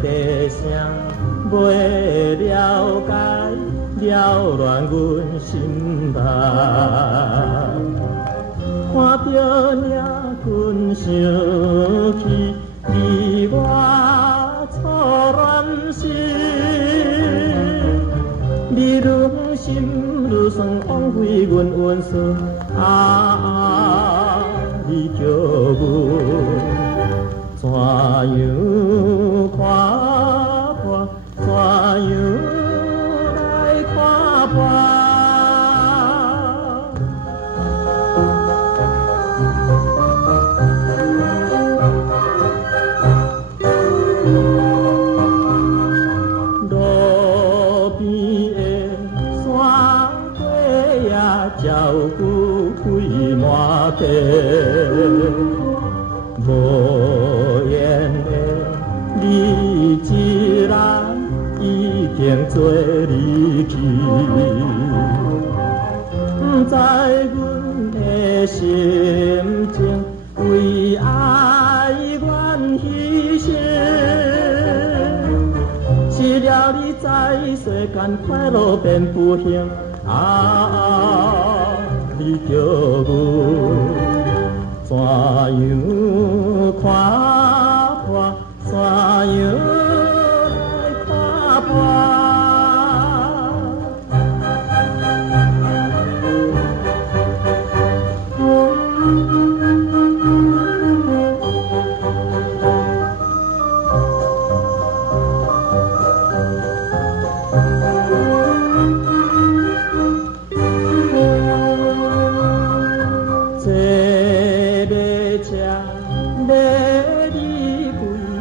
地声袂了解，扰乱阮心内。看着领阮想起，离我错乱心。你愈心愈酸，枉费阮温顺。你叫阮怎样看破？怎样来看破？路边的山溪呀，鸟羽开满地。无言的你一人已经做离去，不知阮的心情为爱愿牺牲。失了你，在世间快乐变不幸。你叫阮怎样看破？怎样来看破？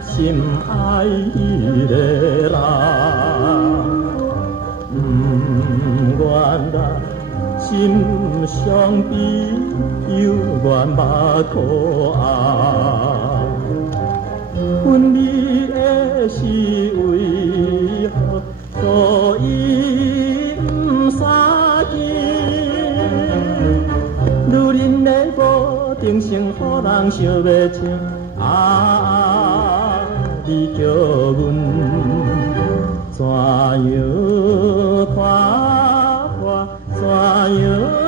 心爱迄个人，不愿来心伤悲，犹愿目苦红。分离的是为何？故意不相见，女人的无定性，予人想袂清。你叫阮怎样看破？怎样？